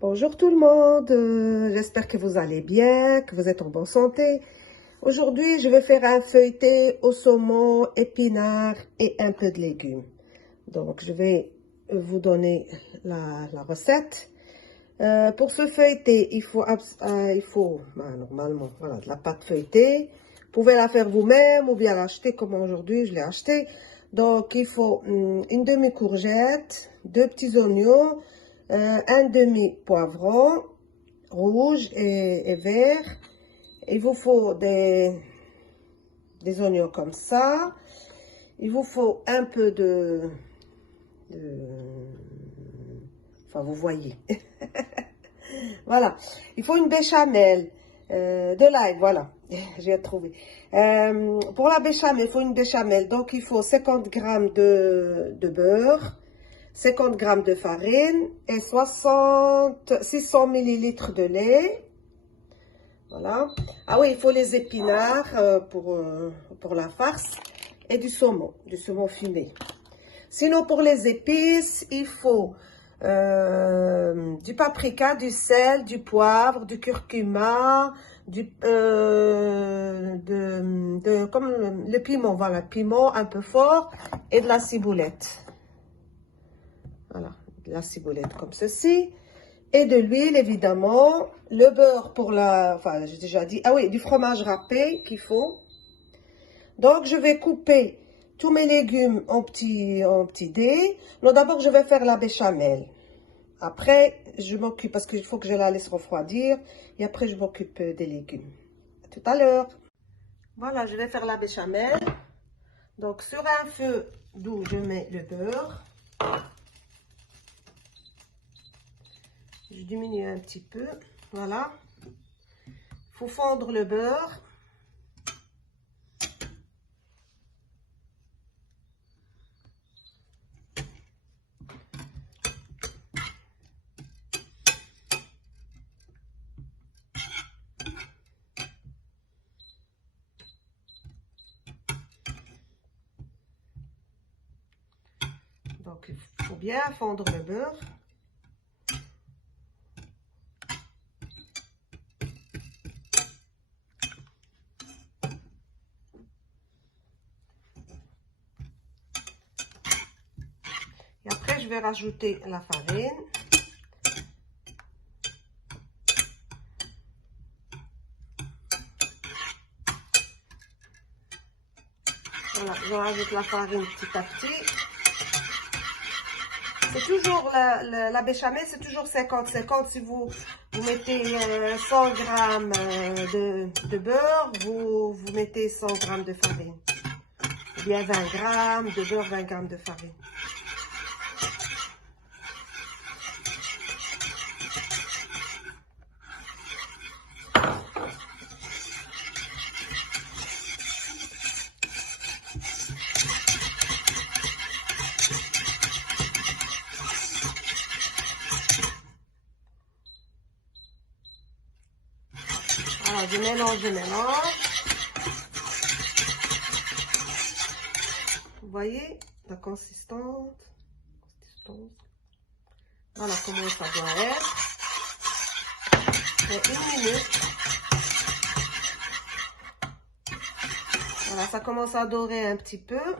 Bonjour tout le monde, j'espère que vous allez bien, que vous êtes en bonne santé. Aujourd'hui, je vais faire un feuilleté au saumon, épinards et un peu de légumes. Donc, je vais vous donner la recette. Pour ce feuilleté, il faut normalement voilà, de la pâte feuilletée. Vous pouvez la faire vous-même ou bien l'acheter comme aujourd'hui, je l'ai acheté. Donc, il faut une demi-courgette, 2 petits oignons, un demi-poivron rouge et vert. Il vous faut des oignons comme ça. Il vous faut un peu enfin, vous voyez. Voilà. Il faut une béchamel. De l'ail, voilà. J'ai trouvé. Pour la béchamel, il faut une béchamel. Donc, il faut 50 grammes de beurre, 50 grammes de farine et 600 millilitres de lait. Voilà. Ah oui, il faut les épinards pour la farce et du saumon fumé. Sinon, pour les épices, il faut du paprika, du sel, du poivre, du curcuma, comme le piment, voilà, piment un peu fort et de la ciboulette. Voilà, de la ciboulette comme ceci. Et de l'huile, évidemment. Le beurre pour enfin, j'ai déjà dit. Ah oui, du fromage râpé qu'il faut. Donc, je vais couper tous mes légumes en petits dés. Non, d'abord, je vais faire la béchamel. Après, je m'occupe, parce qu'il faut que je la laisse refroidir. Et après, je m'occupe des légumes. À tout à l'heure. Voilà, je vais faire la béchamel. Donc, sur un feu doux, je mets le beurre. Je diminue un petit peu. Voilà. Il faut fondre le beurre. Donc, il faut bien fondre le beurre. Et après, je vais rajouter la farine. Voilà, je rajoute la farine petit à petit. C'est toujours la béchamel, c'est toujours 50-50. Si vous mettez 100 grammes de beurre, vous mettez 100 grammes de farine. Ou bien 20 grammes de beurre, 20 grammes de farine. Voilà, je mélange. Vous voyez la consistance. Voilà comment ça doit être. Et 1 minute. Voilà, ça commence à dorer un petit peu.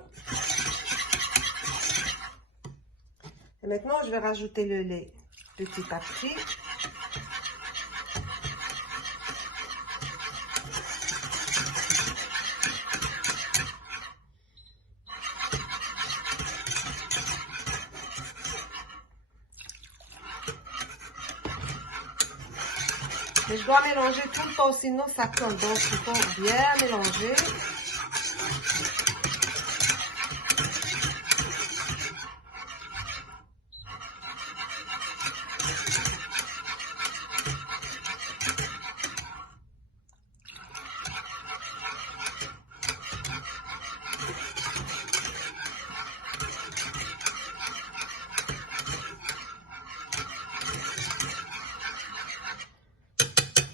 Et maintenant, je vais rajouter le lait petit à petit. Mais je dois mélanger tout le temps, sinon ça colle. Donc, il faut bien mélanger.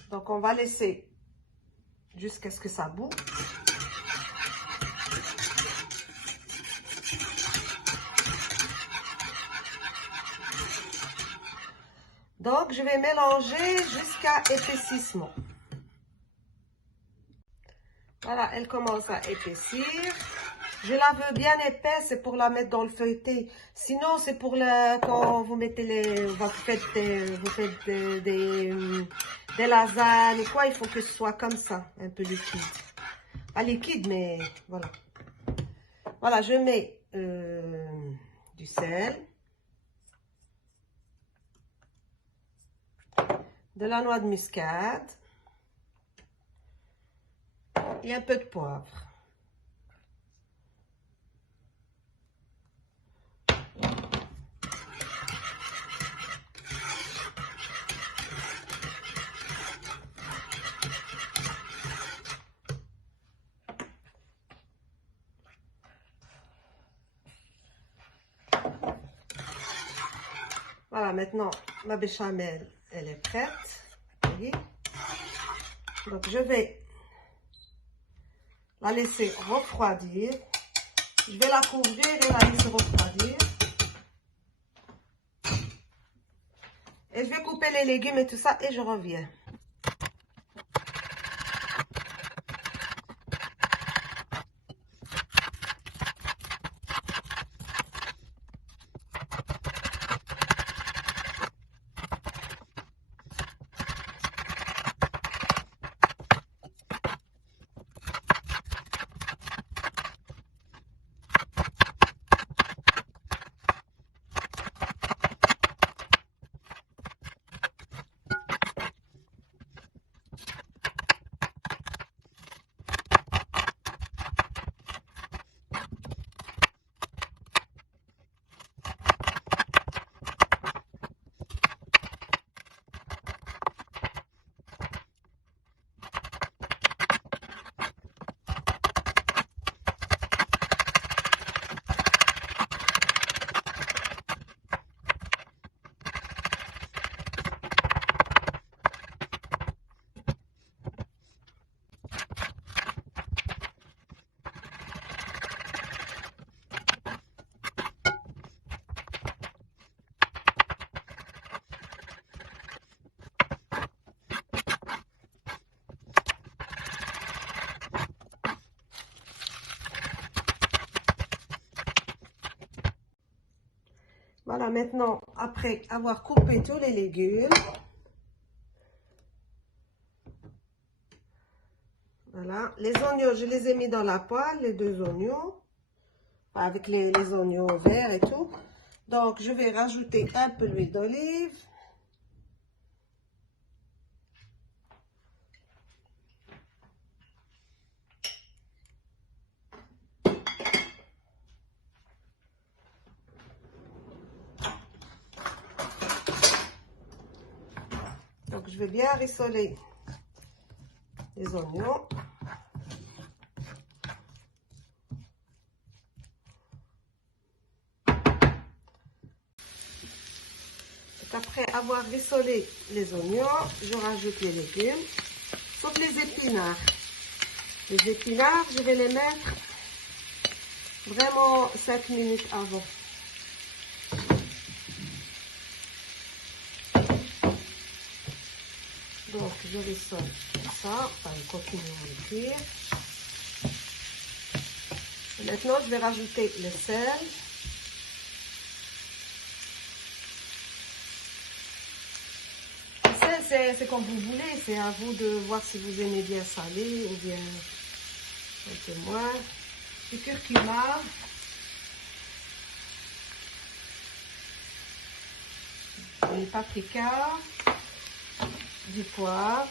Donc, on va laisser jusqu'à ce que ça bout. Donc, je vais mélanger jusqu'à épaississement. Voilà, elle commence à épaissir. Je la veux bien épaisse, c'est pour la mettre dans le feuilleté. Sinon, c'est pour quand vous mettez vous faites des lasagnes ou quoi, il faut que ce soit comme ça, un peu liquide. Pas liquide, mais voilà. Voilà, je mets du sel, de la noix de muscade et un peu de poivre. Voilà, maintenant, ma béchamel, elle est prête. Vous voyez? Donc, je vais la laisser refroidir. Je vais la couvrir et la laisser refroidir. Et je vais couper les légumes et tout ça et je reviens. Voilà, maintenant, après avoir coupé tous les légumes, voilà, les oignons, je les ai mis dans la poêle, les 2 oignons, avec les oignons verts et tout. Donc, je vais rajouter un peu d'huile d'olive. Donc, je vais bien rissoler les oignons. Après avoir rissolé les oignons, je rajoute les légumes, sauf les épinards. Les épinards, je vais les mettre vraiment 5 minutes avant. Donc, je rissole ça, je continue à le cuire. Et maintenant, je vais rajouter le sel. C'est comme vous voulez, c'est à vous de voir si vous aimez bien salé ou bien un peu moins. Du curcuma, du paprika, du poivre,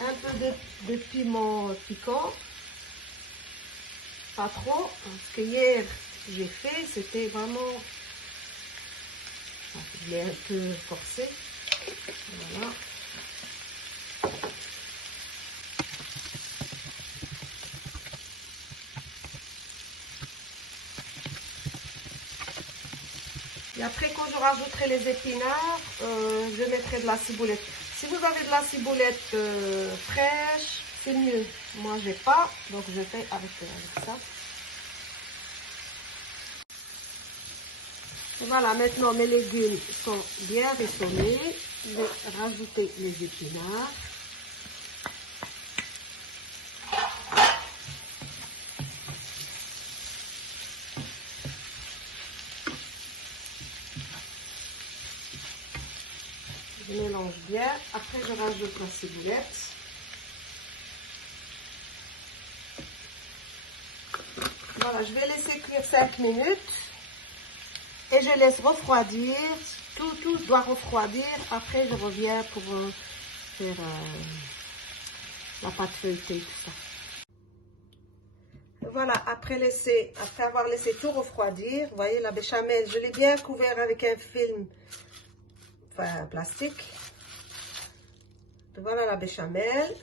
un peu de piment piquant. Pas trop, parce que hier j'ai fait, c'était vraiment, je l'ai un peu forcé, voilà. Et après, quand je rajouterai les épinards, je mettrai de la ciboulette. Si vous avez de la ciboulette fraîche, c'est mieux. Moi, j'ai pas, donc je fais avec ça. Et voilà, maintenant mes légumes sont bien rissonnés. Je vais rajouter les épinards. Je mélange bien. Après, je rajoute la ciboulette. Voilà, je vais laisser cuire 5 minutes. Et je laisse refroidir. Tout doit refroidir. Après, je reviens pour faire la pâte feuilletée, tout ça. Et voilà, après avoir laissé tout refroidir, vous voyez la béchamel, je l'ai bien couvert avec un film plastique. Voilà la béchamel.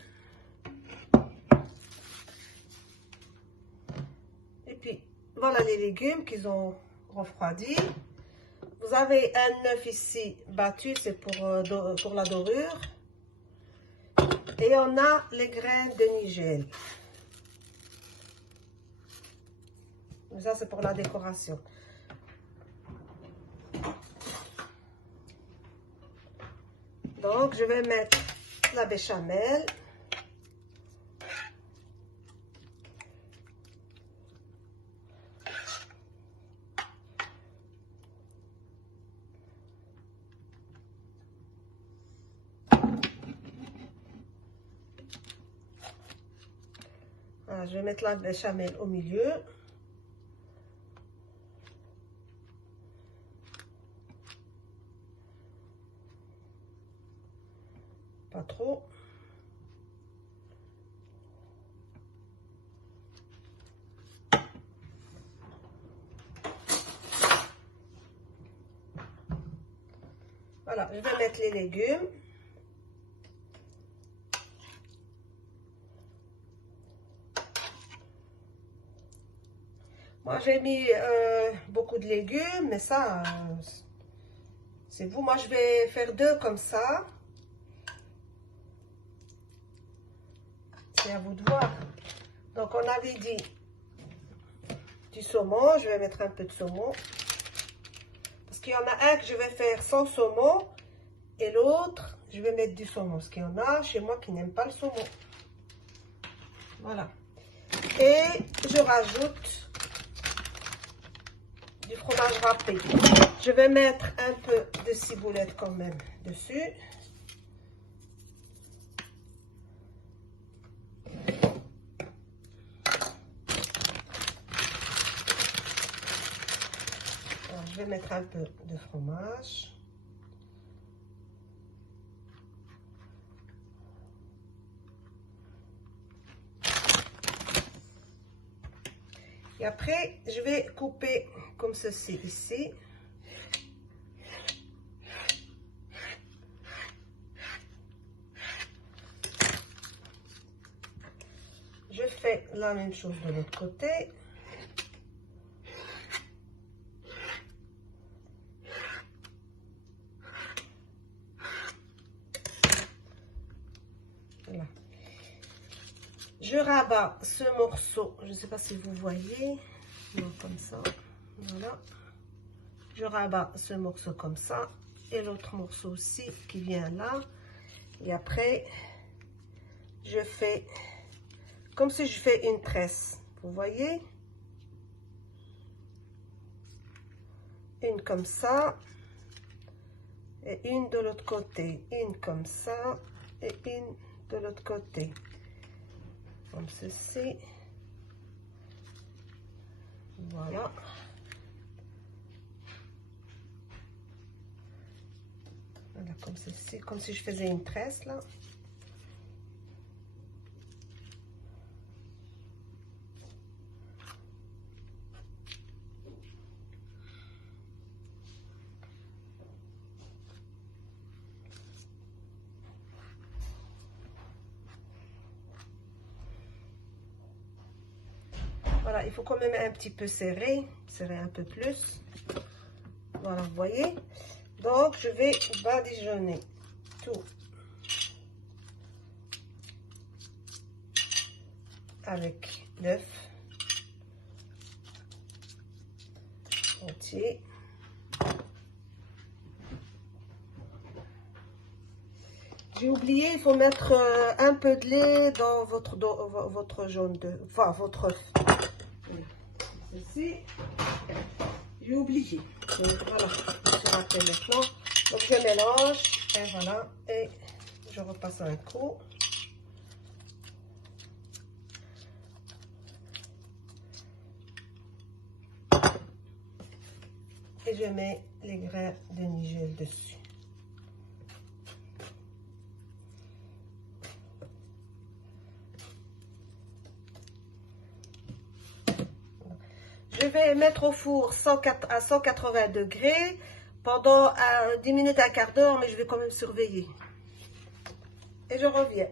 Et puis, voilà les légumes qu'ils ont refroidi. Vous avez un œuf ici battu, c'est pour la dorure. Et on a les graines de nigel. Ça, c'est pour la décoration. Donc, je vais mettre la béchamel. Voilà, je vais mettre la béchamel au milieu. Pas trop. Voilà, je vais mettre les légumes. Moi, j'ai mis beaucoup de légumes, mais ça, c'est vous. Moi, je vais faire 2 comme ça. C'est à vous de voir. Donc, on avait dit du saumon. Je vais mettre un peu de saumon. Parce qu'il y en a un que je vais faire sans saumon. Et l'autre, je vais mettre du saumon. Parce qu'il y en a chez moi qui n'aiment pas le saumon. Voilà. Et je rajoute du fromage râpé. Je vais mettre un peu de ciboulette quand même dessus. Alors, je vais mettre un peu de fromage. Et après, je vais couper comme ceci ici. Je fais la même chose de l'autre côté. Voilà. Je rabats ce morceau, je ne sais pas si vous voyez, non, comme ça, voilà. Je rabats ce morceau comme ça, et l'autre morceau aussi qui vient là. Et après, je fais comme si je fais une tresse, vous voyez? Une comme ça, et une de l'autre côté, une comme ça, et une de l'autre côté. Comme ceci. Voilà. Voilà, comme ceci, comme si je faisais une tresse là. Voilà, il faut quand même un petit peu serrer un peu plus. Voilà, vous voyez. Donc, je vais badigeonner tout. avec l'œuf entier. J'ai oublié, il faut mettre un peu de lait dans votre jaune d'œuf, enfin votre œuf. Ceci, j'ai oublié. Donc, voilà, je me rappelle maintenant. Donc je mélange et voilà, et je repasse un coup. Et je mets les grains de nigel dessus. Je vais mettre au four à 180 degrés pendant 10 minutes à un quart d'heure, mais je vais quand même surveiller. Et je reviens.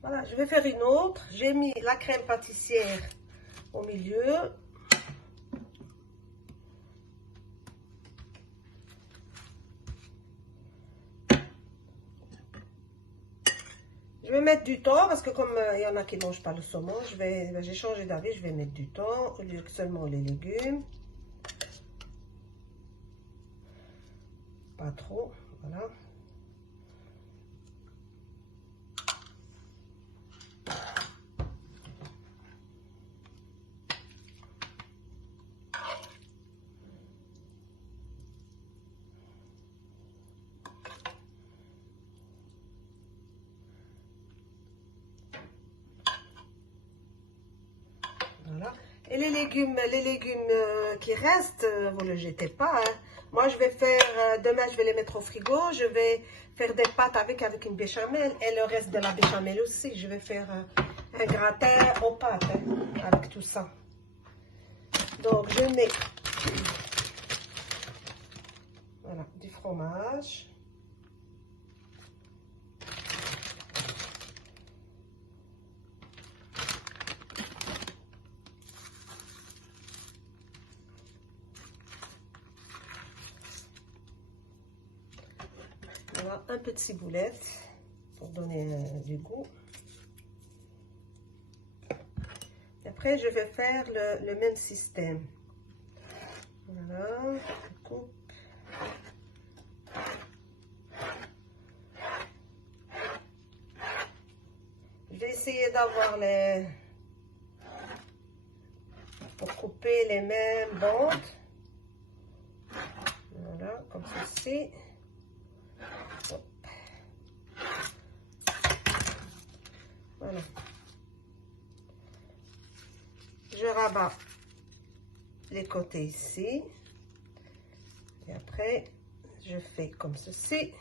Voilà, je vais faire une autre. J'ai mis la crème pâtissière au milieu. Je vais mettre du thon parce que comme il y en a qui ne mangent pas le saumon, j'ai changé d'avis, je vais mettre du thon au lieu que seulement les légumes. Pas trop, voilà. Voilà. Et les légumes qui restent, vous ne les jetez pas. Hein. Moi, je vais faire, demain, je vais les mettre au frigo. Je vais faire des pâtes avec une béchamel. Et le reste de la béchamel aussi. Je vais faire un gratin aux pâtes hein, avec tout ça. Donc, je mets voilà, du fromage. Voilà, un peu de ciboulette pour donner du goût. Et après, je vais faire le même système. Voilà, je coupe. Je vais essayer d'avoir pour couper les mêmes bandes. Voilà, comme ceci. Hop. Voilà. Je rabats les côtés ici. Et après, je fais comme ceci.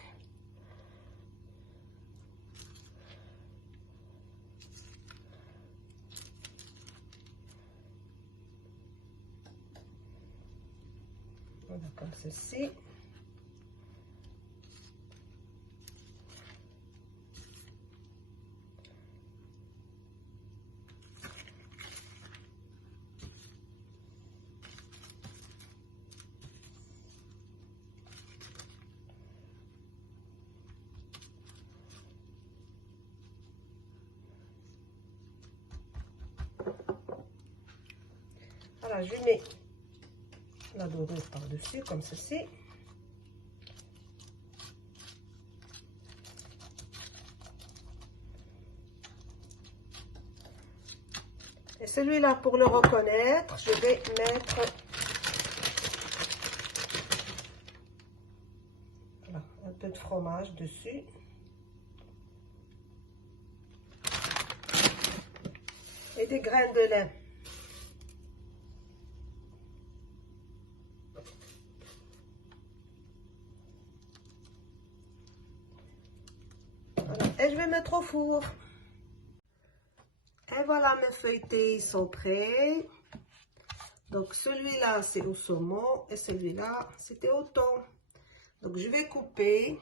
Voilà, comme ceci. Voilà, je mets la dorure par-dessus, comme ceci. Et celui-là, pour le reconnaître, je vais mettre voilà, un peu de fromage dessus. Et des graines de lin. Voilà. Et je vais mettre au four. Et voilà, mes feuilletés, ils sont prêts. Donc, celui-là, c'est au saumon et celui-là, c'était au thon. Donc, je vais couper.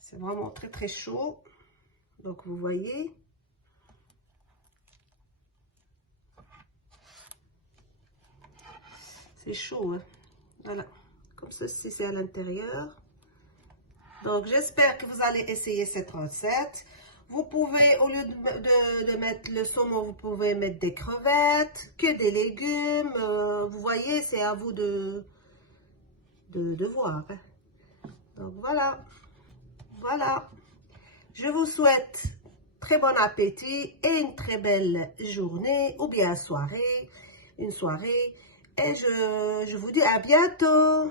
C'est vraiment très, très chaud. Donc, vous voyez. C'est chaud, hein? Voilà. Comme ceci, c'est à l'intérieur. Donc, j'espère que vous allez essayer cette recette. Vous pouvez, au lieu de mettre le saumon, vous pouvez mettre des crevettes, que des légumes. Vous voyez, c'est à vous de voir, hein. Donc, voilà. Voilà. Je vous souhaite très bon appétit et une très belle journée ou bien une soirée. Et je vous dis à bientôt.